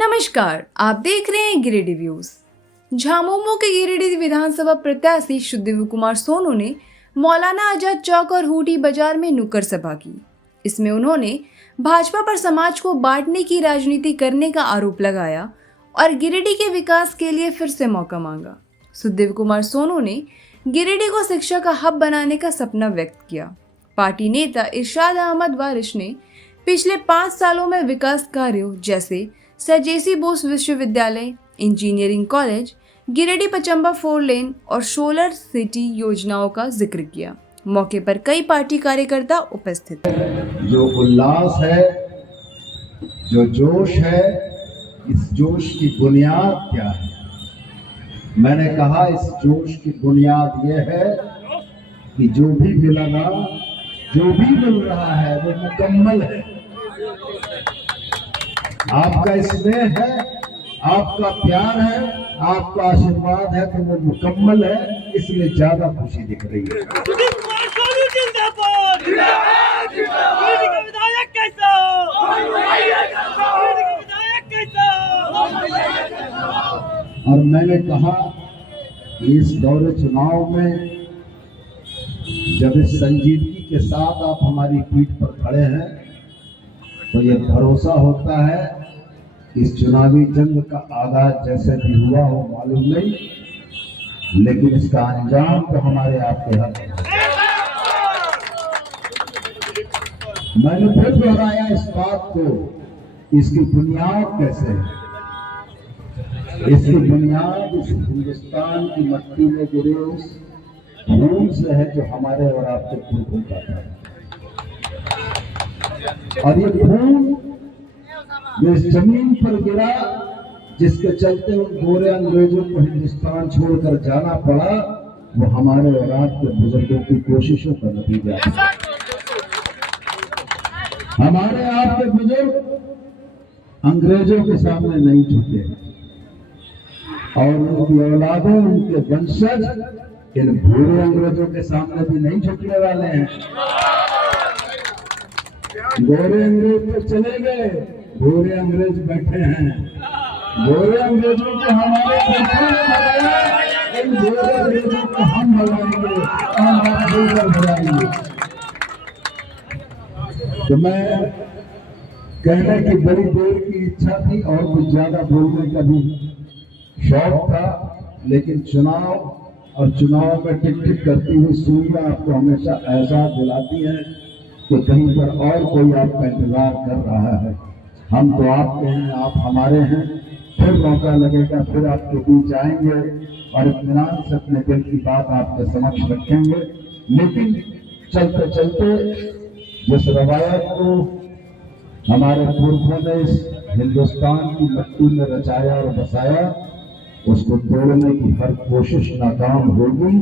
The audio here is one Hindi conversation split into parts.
नमस्कार, आप देख रहे हैं गिरिडीह व्यूज। झामुमो के गिरिडीह विधानसभा प्रत्याशी सुखदेव कुमार सोनू ने मौलाना आजाद चौक और हुडी बाजार में नुक्कड़ सभा की। इसमें उन्होंने भाजपा पर समाज को बांटने की राजनीति करने का आरोप लगाया और गिरिडीह के विकास के लिए फिर से मौका मांगा। सुखदेव कुमार सोनू ने गिरिडीह को शिक्षा का हब बनाने का सपना व्यक्त किया। पार्टी नेता इरशाद अहमद वारिश ने पिछले 5 सालों में विकास कार्यों जैसे सर जेसी बोस विश्वविद्यालय, इंजीनियरिंग कॉलेज, गिरिडीह पचंबा 4 लेन और सोलर सिटी योजनाओं का जिक्र किया। मौके पर कई पार्टी कार्यकर्ता उपस्थित थे। जो उल्लास है, जो जोश है, इस जोश की बुनियाद क्या है? मैंने कहा इस जोश की बुनियाद यह है कि जो भी मिला ना, जो भी मिल रहा है वो मुकम्मल है। आपका स्नेह है, आपका प्यार है, आपका आशीर्वाद है तो वो मुकम्मल है, इसलिए ज्यादा खुशी दिख रही है। और मैंने कहा इस दौरे चुनाव में जब इस संजीदगी के साथ आप हमारी पीठ पर खड़े हैं तो ये भरोसा होता है इस चुनावी जंग का आगाज जैसे भी हुआ हो मालूम नहीं, लेकिन इसका अंजाम तो हमारे आपके हाथ में। मैंने फिर दोहराया इस बात को, इसकी बुनियाद कैसे है? इसकी बुनियाद इस हिंदुस्तान की मिट्टी में गिरे उस खून से है जो हमारे और आपके पूर्वों का था। और ये खून जो इस जमीन पर गिरा, जिसके चलते उन गोरे अंग्रेजों को हिंदुस्तान छोड़कर जाना पड़ा, वो हमारे और आपके बुजुर्गों की कोशिशों का नतीजा है। हमारे आपके बुजुर्ग अंग्रेजों के सामने नहीं झुके और उनकी औलादों, उनके वंशज इन भूरे अंग्रेजों के सामने भी नहीं झुकने वाले हैं। गोरे अंग्रेज तो चले गए, गोरे अंग्रेज बैठे हैं। गोरे अंग्रेजों को हमारे भगाया, इन गोरे अंग्रेजों को हम भगाएंगे, हम आप मिलकर भगाएंगे। तो मैं कहने की बड़ी देर की इच्छा थी और कुछ ज्यादा बोलने का भी शौक था, लेकिन चुनाव और चुनाव में टिक टिक करती हुई सूर्य आपको हमेशा एहसास दिलाती है कि कहीं पर और कोई आपका इंतजार कर रहा है। हम तो आपके हैं, आप हमारे हैं। फिर मौका लगेगा, फिर आपके बीच आएंगे और इत्मीनान से अपने दिल की बात आपके समक्ष रखेंगे। लेकिन चलते चलते जिस रवायत को हमारे पुरखों ने इस हिंदुस्तान की मिट्टी में रचाया और बसाया, उसको तोड़ने की हर कोशिश नाकाम होगी।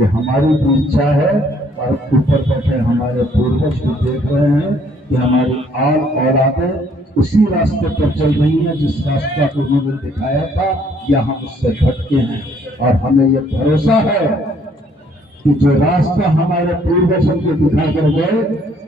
ये हमारी भी इच्छा है और ऊपर बैठे हमारे पूर्वज भी देख रहे हैं कि हमारी आल औलादें उसी रास्ते पर चल रही हैं जिस रास्ता को उन्होंने दिखाया था, या हम उससे भटके हैं। और हमें ये भरोसा है कि जो रास्ता हमारे पूर्वजों को दिखा कर गए,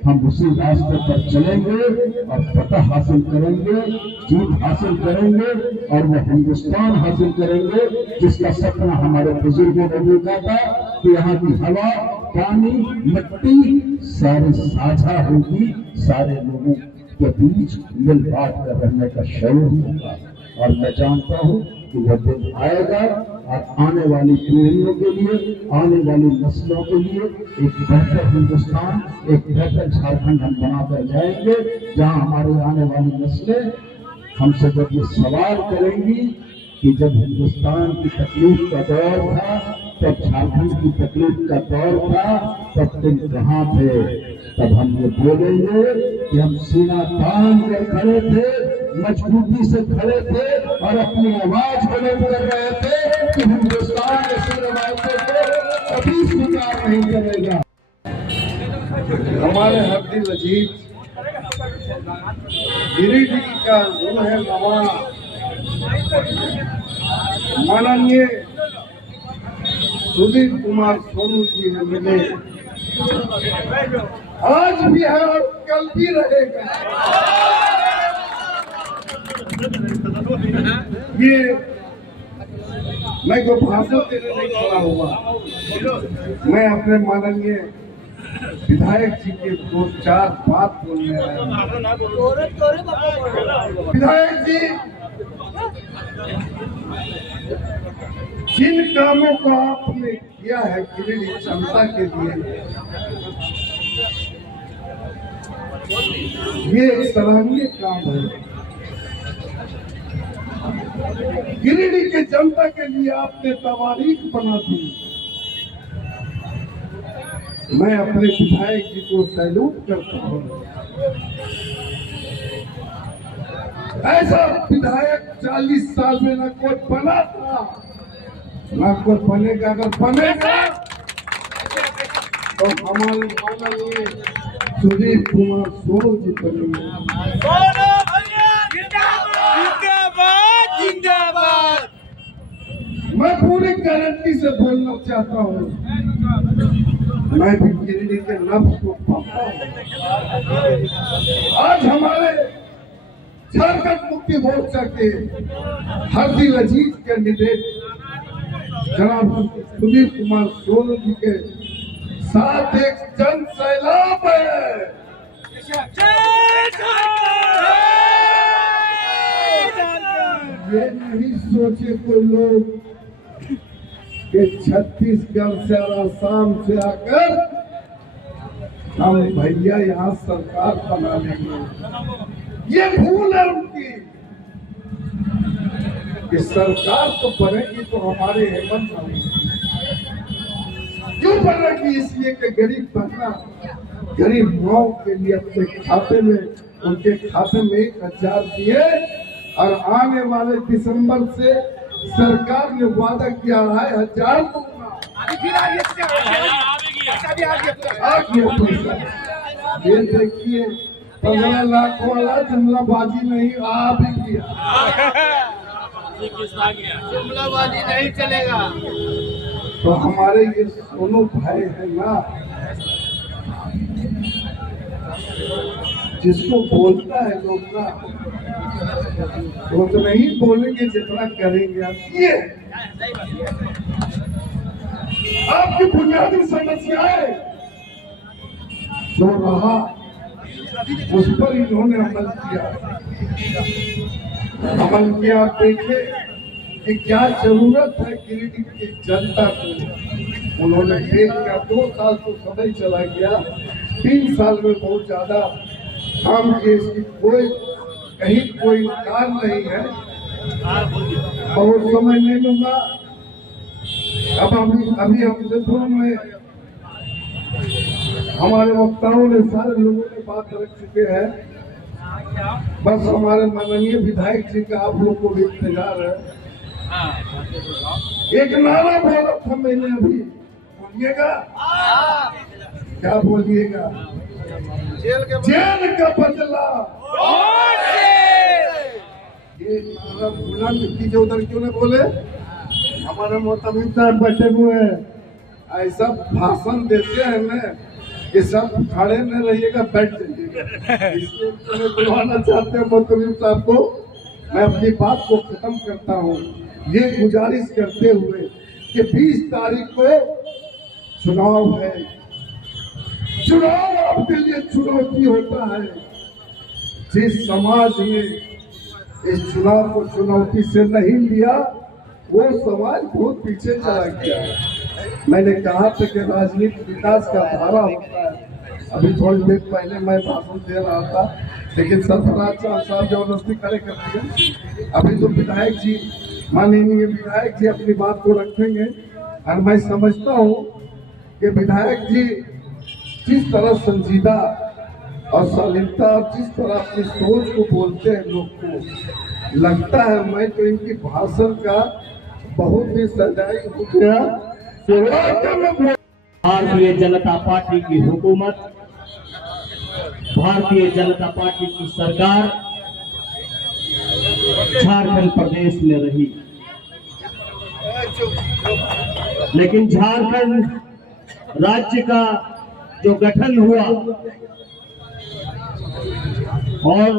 हम उसी रास्ते पर चलेंगे और फतह हासिल करेंगे, जीत हासिल करेंगे और वो हिंदुस्तान हासिल करेंगे जिसका सपना हमारे बुजुर्गों ने देखा था कि यहाँ की हवा, पानी, मिट्टी सारे साझा होगी, सारे लोगों के बीच मिल बांट कर रहने का शौक होगा। और मैं जानता हूँ कि वह दिन आएगा और आने वाली पीढ़ियों के लिए, आने वाली नस्लों के लिए एक बेहतर हिंदुस्तान, एक बेहतर झारखंड हम बनाकर जाएंगे, जहाँ हमारी आने वाली नस्लें हमसे जब ये सवाल करेंगी कि जब हिंदुस्तान की तकलीफ का दौर था, तब झारखंड की तकलीफ का दौर था, तब तुम कहाँ थे? तब हम ये बोलेंगे कि हम सीना तान कर खड़े थे, मजबूती से खड़े थे और अपनी आवाज बुलंद कर रहे थे कि हिंदुस्तान ऐसी रवायतों को कभी स्वीकार नहीं करेगा। हमारे हफ्ते अजीब गिरिडीह का रूह है नवा, माननीय सुखदेव कुमार सोनू जी ने मिले, आज भी है और कल भी रहेगा। ये मैं को भाषण देने नहीं खड़ा हुआ, मैं अपने माननीय विधायक जी के दो चार बात बोलने आया हूं। विधायक जी, जिन कामों को आपने किया है गिरिडीह जनता के लिए, ये एक सराहनीय काम है। गिरिडीह के जनता के लिए आपने तवारीख बना दी। मैं अपने विधायक जी को सैल्यूट करता हूँ। ऐसा विधायक 40 साल में न कोई बना था, न कोई बनेगा। अगर बनेगा तो हमारे माननीय सुदीप कुमार सोनू जी बनेंगे। मैं पूरी गारंटी से बोलना चाहता हूँ, मैं भी गिरिडीह के नब्ज को पाता हूँ। आज हमारे झारखंड मुक्ति मोर्चा के हरदिल अजीज कैंडिडेट जनाब सुदीप कुमार सोनू जी के साथ एक जन सैलाब है। ये नहीं सोचे कोई लोग कि छत्तीसगढ़ से और आसाम से आकर हम भैया यहाँ सरकार बना लेंगे। ये भूल है उनकी कि सरकार तो बनेगी तो हमारे हेमंत क्यों बनेगी? इसलिए कि गरीब बहना गरीब माओ के लिए अपने खाते में, उनके खाते में 1000 दिए और आने वाले दिसंबर से सरकार ने वादा किया 2,500 दूंगा। ये देखिए 15 लाख वाला जुमलाबाजी नहीं आ भी गया, जुमलाबाजी नहीं चलेगा। तो हमारे ये सोनू भाई है ना, जिसको बोलता है लोग ना, वो तो नहीं बोलेंगे जितना करेंगे। आप ये आपकी बुनियादी समस्याएं जो रहा उस पर इन्होंने अमल किया। आप देखिए कि क्या जरूरत है गिरिडीह की जनता को, उन्होंने देख लिया। 2 साल तो समय चला गया, 3 साल में बहुत ज्यादा काम किए, इसकी कहीं कोई इनकार नहीं है। बहुत समय नहीं लूंगा। अब अभी हमसे फोन में हमारे वक्ताओं ने, सारे लोगों ने बात रख चुके हैं। बस हमारे माननीय विधायक जी का आप लोग को भी इंतजार है। एक नारा बोला था मैंने अभी, बोलिएगा क्या? बोलिएगा जेल का बदला। ये नारा बुलंद कीजिए। उधर क्यों न बोले? हमारे मोहतमीम साहब बैठे हुए हैं, ऐसा भाषण देते हैं ना कि सब खड़े न रहिएगा, बैठ जाइएगा। इसलिए मैं बुलवाना चाहते हैं मोहतमीम साहब को। मैं अपनी बात को खत्म करता हूँ ये गुजारिश करते हुए कि 20 तारीख को चुनाव है। चुनाव आपके लिए चुनौती होता है। जिस समाज ने इस चुनाव को चुनौती से नहीं लिया, वो समाज बहुत पीछे चला गया। मैंने कहा था कि राजनीति विकास का धारा होता है। अभी थोड़ी देर पहले मैं भाषण दे रहा था, लेकिन सरफराज साहब जबरदस्ती खड़े कर दिए। अभी तो विधायक जी, माननीय विधायक जी अपनी बात को रखेंगे। और मैं समझता हूँ कि विधायक जी जिस तरह संजीदा और शालीनता और जिस तरह अपनी सोच को बोलते हैं, लोग को लगता है मैं तो इनकी भाषण का बहुत ही सजाई हो गया। भारतीय जनता पार्टी की हुकूमत, भारतीय जनता पार्टी की सरकार झारखंड प्रदेश में रही, लेकिन झारखंड राज्य का जो गठन हुआ और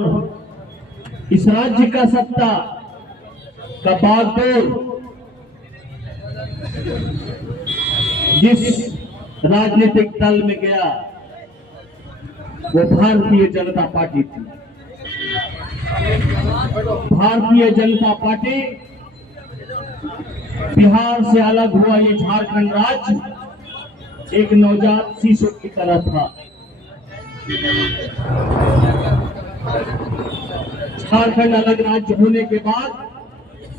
इस राज्य का सत्ता का बागडोर जिस राजनीतिक दल में गया वो भारतीय जनता पार्टी थी। भारतीय जनता पार्टी बिहार से अलग हुआ ये झारखंड राज्य एक नवजात शिशु की तरह था। झारखंड अलग राज्य होने के बाद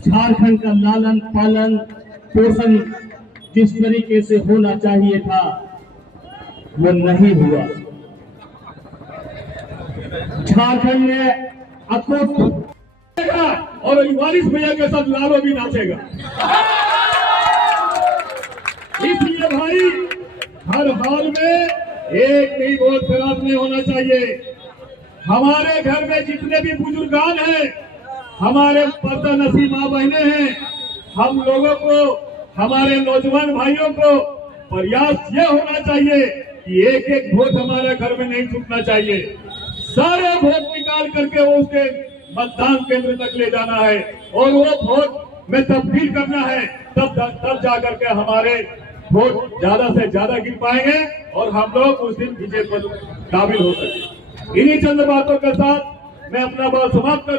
झारखंड का लालन पालन पोषण जिस तरीके से होना चाहिए था वो नहीं हुआ। झारखंड में अकुट और वारिस भैया के साथ लालो भी नाचेगा। इसलिए भाई हर हाल में एक नहीं वोट खराब नहीं होना चाहिए। हमारे घर में जितने भी बुजुर्गान हैं, हमारे पर्दा नसी माँ बहने हैं, हम लोगों को, हमारे नौजवान भाइयों को प्रयास ये होना चाहिए कि एक एक वोट हमारे घर में नहीं छूटना चाहिए। सारे वोट निकाल करके वो उसके मतदान केंद्र तक ले जाना है और वो वोट में तब्दील करना है। तब जाकर के हमारे वोट ज्यादा से ज्यादा गिर पाएंगे और हम लोग उस दिन विजय पर काबिल हो सके। इन्हीं चंद बातों के साथ मैं अपना बात समाप्त कर